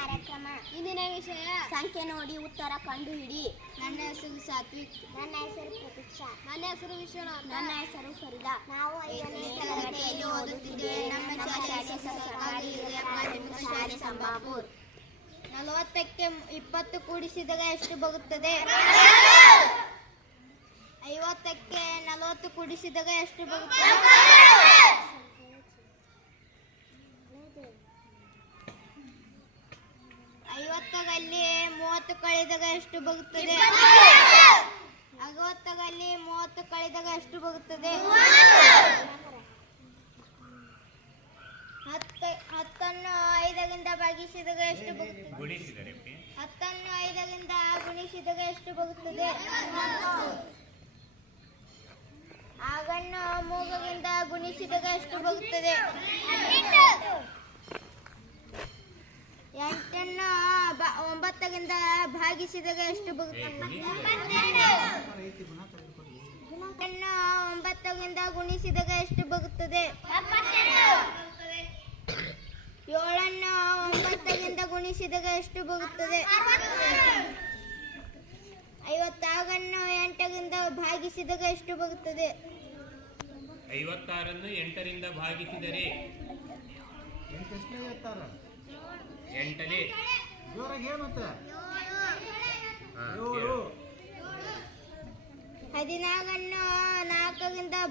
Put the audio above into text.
ಕಾರ್ಯಕ್ರಮ. ಇಂದಿನ ವಿಷಯ ಸಂಖ್ಯೆ ನೋಡಿ ಉತ್ತರ ಕಂಡುಹಿಡಿ. ನನ್ನ ಹೆಸರು ಸಾತ್ವಿಕ್. ನನ್ನ ಹೆಸರು ಪ್ರತೀಕ್ಷಾ. ನನ್ನ ಹೆಸರು ವಿಶ್ವನಾಥ್. ನನ್ನ ಹೆಸರು ಫರೀದಾ. ನಾವು 5ನೇ ತರಗತಿಯಲ್ಲಿ ಓದುತ್ತಿದ್ದೇವೆ. ನಮ್ಮ ಶಾಲೆ ಸರ್ಕಾರಿ ಹಿರಿಯ ಪ್ರಾಥಮಿಕ ಶಾಲೆ ಸಂಬಾಪುರ್. 40ಕ್ಕೆ 20 ಕೂಡಿಸಿದಾಗ ಎಷ್ಟು ಬರುತ್ತದೆ? 50ಕ್ಕೆ 40 ಕೂಡಿಸಿದಾಗ ಎಷ್ಟು ಬರುತ್ತದೆ? 50ರಲ್ಲಿ 30 ಕಳೆದಾಗ ಎಷ್ಟು ಬರುತ್ತದೆ? 60ರಲ್ಲಿ 30 ಕಳೆದಾಗ ಎಷ್ಟು ಬರುತ್ತದೆ? 10ನ್ನು 5ರಿಂದ ಭಾಗಿಸಿದಾಗ ಎಷ್ಟು ಬರುತ್ತದೆ? 10ನ್ನು 5ರಿಂದ ಗುಣಿಸಿದಾಗ ಎಷ್ಟು ಬರುತ್ತದೆ? ಆಗನ್ನು 3ರಿಂದ ಗುಣಿಸಿದಾಗ ಎಷ್ಟು ಬರುತ್ತದೆ? 8ನ್ನು 9ರಿಂದ ಭಾಗಿಸಿದಾಗ ಎಷ್ಟು ಬರುತ್ತದೆ? 9ರಿಂದ ಗುಣಿಸಿದಾಗ ಎಷ್ಟು ಬರುತ್ತದೆ? 7ನ್ನು 9ರಿಂದ ಗುಣಿಸಿದಾಗ ಎಷ್ಟು ಬರುತ್ತದೆ? 56ನ್ನು 8ರಿಂದ ಭಾಗಿಸಿದಾಗ ಎಷ್ಟು ಬರುತ್ತದೆ? 56ನ್ನು 8ರಿಂದ ಭಾಗಿಸಿದರೆ 8ನೇ ಜೋರಾಗಿ ಹೇಳು ಮತ್ತೆ. 16ನ್ನು 4ರಿಂದ